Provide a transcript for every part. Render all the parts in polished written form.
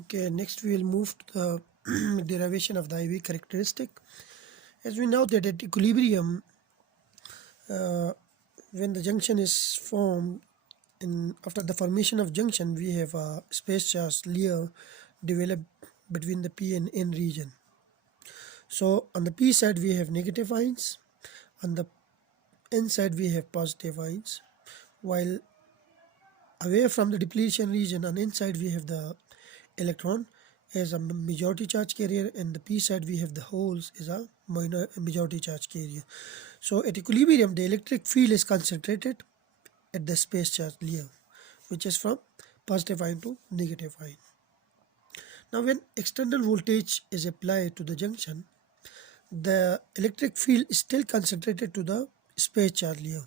Okay, next we will move to the derivation of the I-V characteristic. As we know that at equilibrium, when the junction is formed, after the formation of junction, we have a space charge layer developed between the P and N region. So on the P side we have negative ions, on the N side we have positive ions, while away from the depletion region on N side we have the electron as a majority charge carrier, and the P side we have the holes as a minor majority charge carrier. So at equilibrium the electric field is concentrated at the space charge layer, which is from positive ion to negative ion. Now when external voltage is applied to the junction, the electric field is still concentrated to the space charge layer,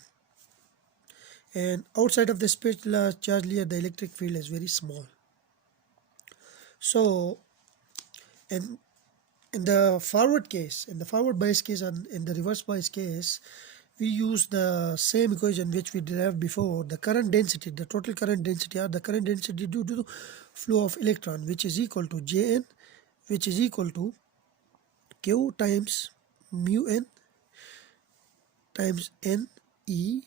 and outside of the space charge layer the electric field is very small. So in the forward case, in the forward bias case and in the reverse bias case, we use the same equation which we derived before. The current density, the total current density, or the current density due to the flow of electron, which is equal to Jn, which is equal to Q times mu n times Ne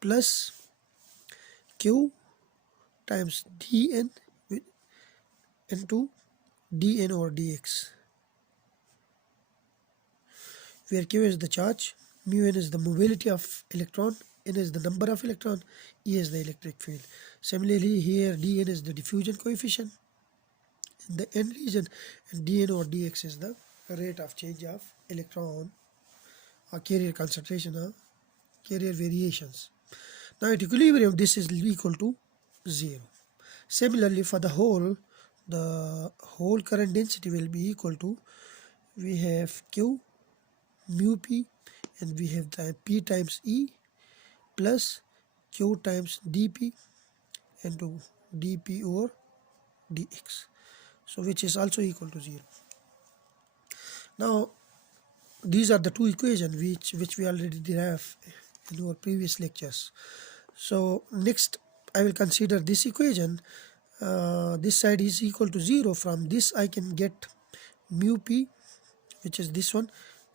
plus Q times dn into dn over dx, where Q is the charge, mu n is the mobility of electron, n is the number of electron, E is the electric field. Similarly here dn is the diffusion coefficient in the n region, and dn over dx is the rate of change of electron or carrier concentration or carrier variations. Now at equilibrium this is equal to 0. Similarly for the whole current density will be equal to, we have Q mu P, and we have the P times E plus Q times dP into dP over dx, so which is also equal to 0. Now these are the two equations which we already derived in our previous lectures. So next I will consider this equation. This side is equal to 0. From this I can get mu P, which is this one,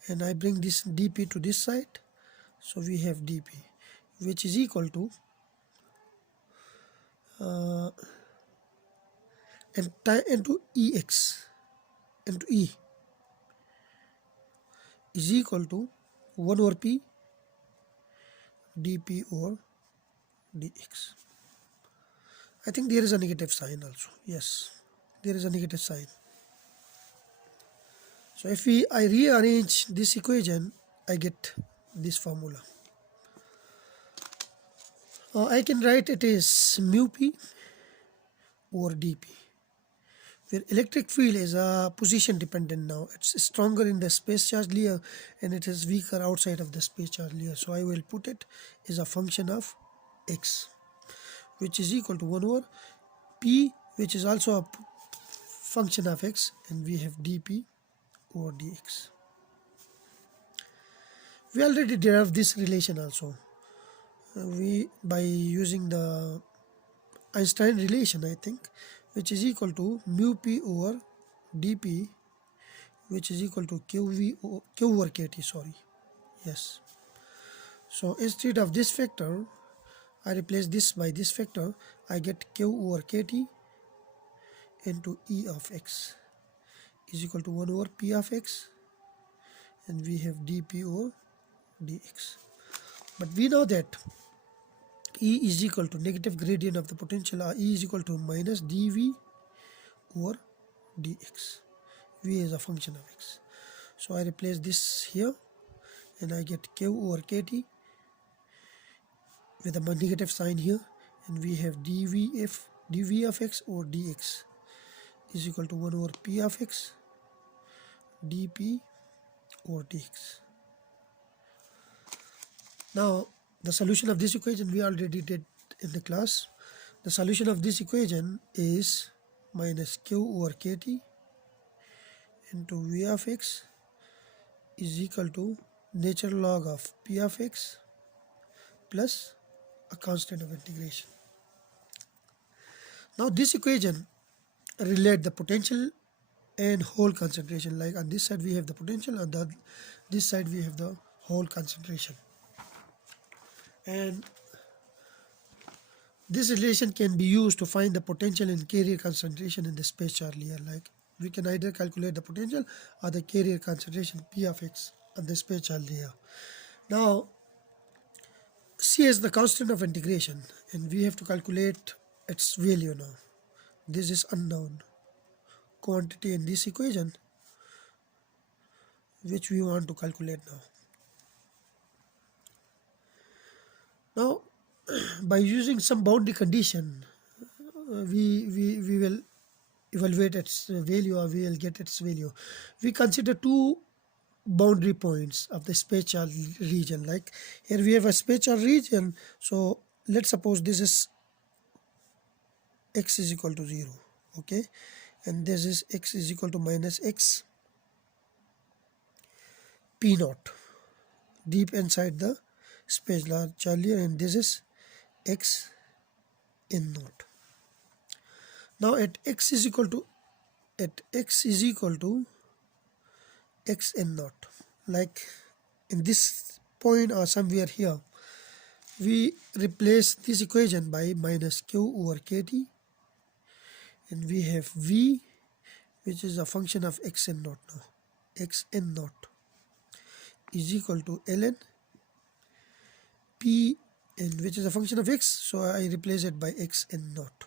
and I bring this dP to this side, so we have dP, which is equal to into Ex into E is equal to 1 over P dP over dx. I think there is a negative sign also. Yes, there is a negative sign. So if I rearrange this equation, I get this formula. I can write it as mu P over dP, where electric field is position dependent now. It's stronger in the space charge layer and it is weaker outside of the space charge layer. So I will put it as a function of x, which is equal to 1 over P, which is also a function of x, and we have dP over dx. We already derived this relation also. By using the Einstein relation, I think, which is equal to mu P over dP, which is equal to Q over KT, sorry. Yes. So instead of this factor, I replace this by this factor. I get Q over KT into E of x is equal to 1 over P of x, and we have dP over dx. But we know that E is equal to negative gradient of the potential, or E is equal to minus dV over dx. V is a function of x. So I replace this here and I get Q over KT with a negative sign here, and we have dV of x over dx is equal to 1 over P of x dP over dx. Now the solution of this equation we already did in the class. The solution of this equation is minus Q over KT into V of x is equal to natural log of P of x plus a constant of integration. Now this equation relate the potential and hole concentration. Like on this side we have the potential, on this side we have the hole concentration. And this relation can be used to find the potential and carrier concentration in the spatial layer. Like we can either calculate the potential or the carrier concentration P of x on the spatial layer. Now C is the constant of integration, and we have to calculate its value now. This is unknown quantity in this equation, which we want to calculate now. Now, by using some boundary condition, we will evaluate its value, or we will get its value. We consider two boundary points of the spatial region. Like here we have a spatial region, so let's suppose this is x is equal to 0, okay, and this is x is equal to minus x p naught deep inside the spatial layer, and this is x n naught. Now at x is equal to x n naught, like in this point or somewhere here, we replace this equation by minus q over kt, and we have v, which is a function of x n naught. Now x n naught is equal to ln p n, which is a function of x, so I replace it by x n naught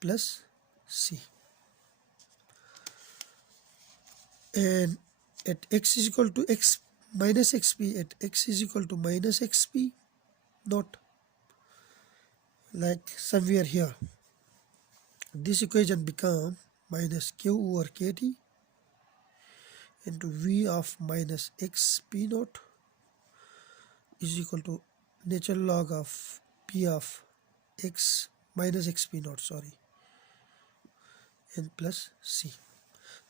plus c. And at x is equal to x minus xp, at x is equal to minus xp naught, like somewhere here, this equation become minus q over kt into v of minus xp naught is equal to natural log of p of x minus xp naught, and plus c.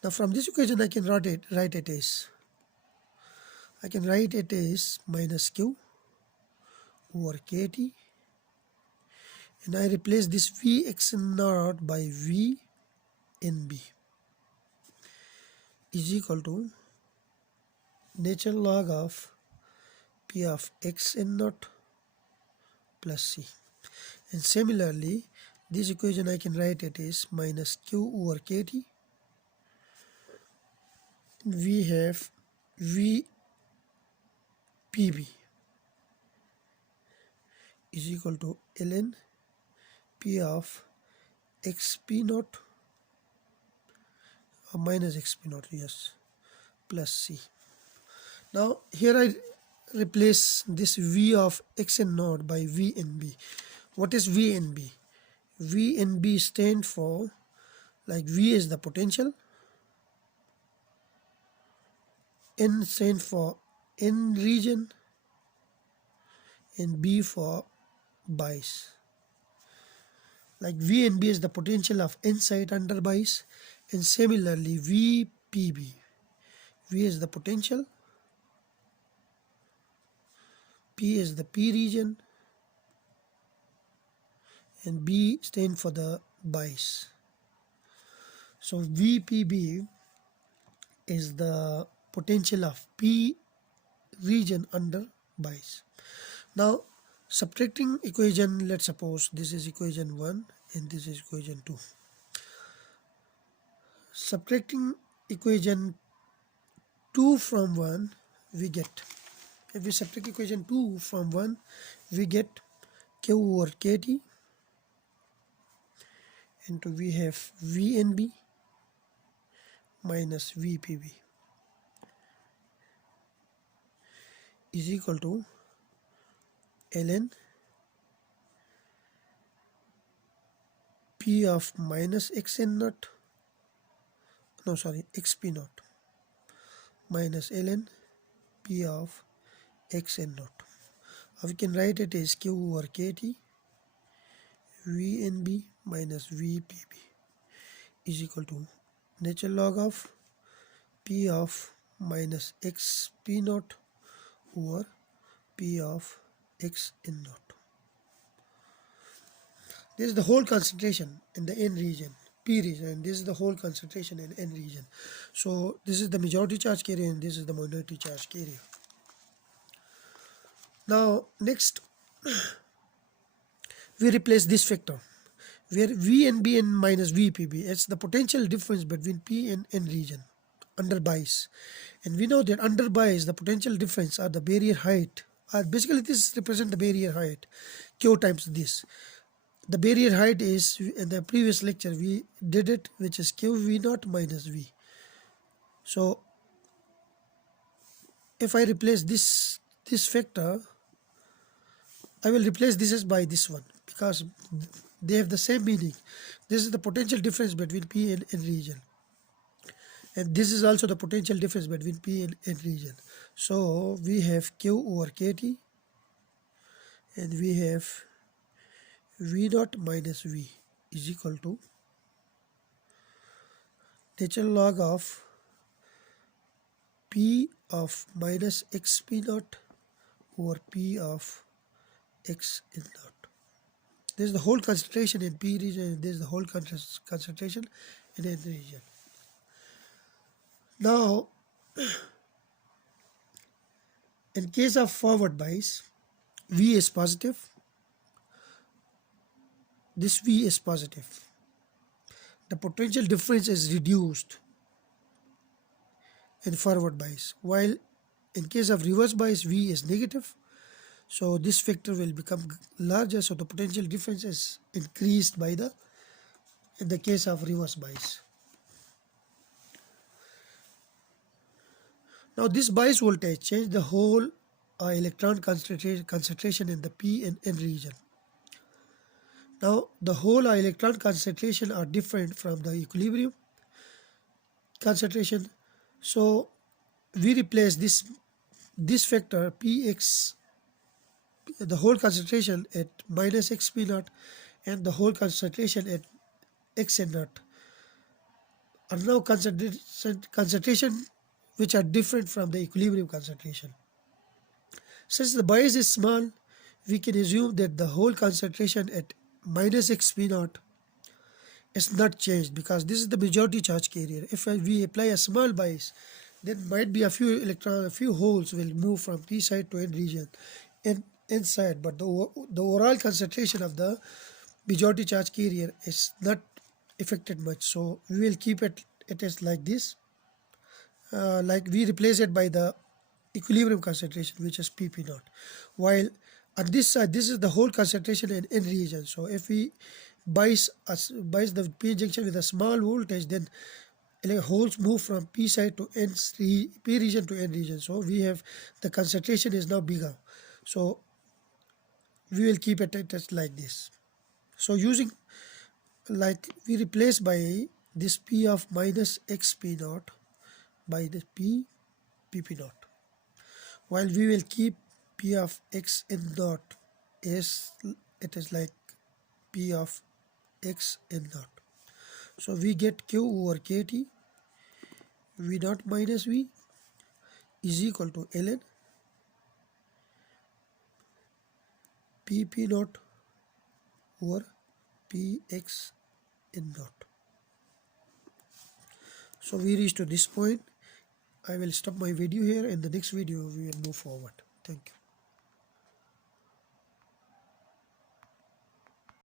Now from this equation I can write it as minus q over kt, and I replace this v x naught by v nb is equal to natural log of p of x n naught plus c. And similarly, this equation I can write it as minus q over kt. We have v pb is equal to ln p of xp naught or minus xp naught, yes, plus c. Now here I replace this v of xn naught by vnb. What is vnb? vnb stand for, like v is the potential, n stand for n region, and b for bias. Like v and b is the potential of inside under bias, and similarly vpb, v is the potential, p is the p region, and b stand for the bias. So vpb is the potential of p region under bias. Now subtracting equation, let's suppose this is equation 1 and this is equation 2. Subtracting equation 2 from 1, we get, if we subtract equation 2 from 1, we get q over kt into, we have vnb minus vpb is equal to ln p of minus xn naught, xp naught minus ln p of xn naught. We can write it as q over kt vnb minus vpb is equal to natural log of p of minus xp naught over p of xn naught. This is the whole concentration in the n region. P region, and this is the whole concentration in N region. So this is the majority charge carrier and this is the minority charge carrier. Now next we replace this factor where VNBN minus VPB. It's the potential difference between P and N region under bias, and we know that under bias the potential difference are the barrier height. Basically this represents the barrier height, Q times this. The barrier height is, in the previous lecture we did it, which is Q V naught minus V. So if I replace this factor, I will replace this as by this one because they have the same meaning. This is the potential difference between P and N region, and this is also the potential difference between P and N region. So we have Q over KT and we have V naught minus V is equal to natural log of P of minus XP naught over P of X in naught. This is the whole concentration in P region and this is the whole concentration in N region. Now in case of forward bias, V is positive, this V is positive. The potential difference is reduced in forward bias, while in case of reverse bias V is negative. So this factor will become larger, so the potential difference is increased by the, in the case of reverse bias. Now this bias voltage change the whole electron concentration in the P and N region. Now the whole electron concentration are different from the equilibrium concentration. So we replace this factor Px, the whole concentration at minus xp naught and the whole concentration at xn naught are now concentration which are different from the equilibrium concentration. Since the bias is small, we can assume that the whole concentration at minus xp naught is not changed because this is the majority charge carrier. If we apply a small bias, then might be a few holes will move from P side to N region and inside, but the overall concentration of the majority charge carrier is not affected much. So we will keep it is like this, like we replace it by the equilibrium concentration, which is PP naught, while on this side this is the whole concentration in N region. So if we bias the P junction with a small voltage, then holes move from P side to P region to N region. So we have the concentration is now bigger. So we will keep it as like this. So using, like, we replace by this P of minus XP naught by the PP naught, while we will keep P of X in naught as it is like P of X in naught. So we get Q over KT V naught minus V is equal to ln PP naught over Px in naught. So we reach to this point. I will stop my video here. In the next video we will move forward. Thank you.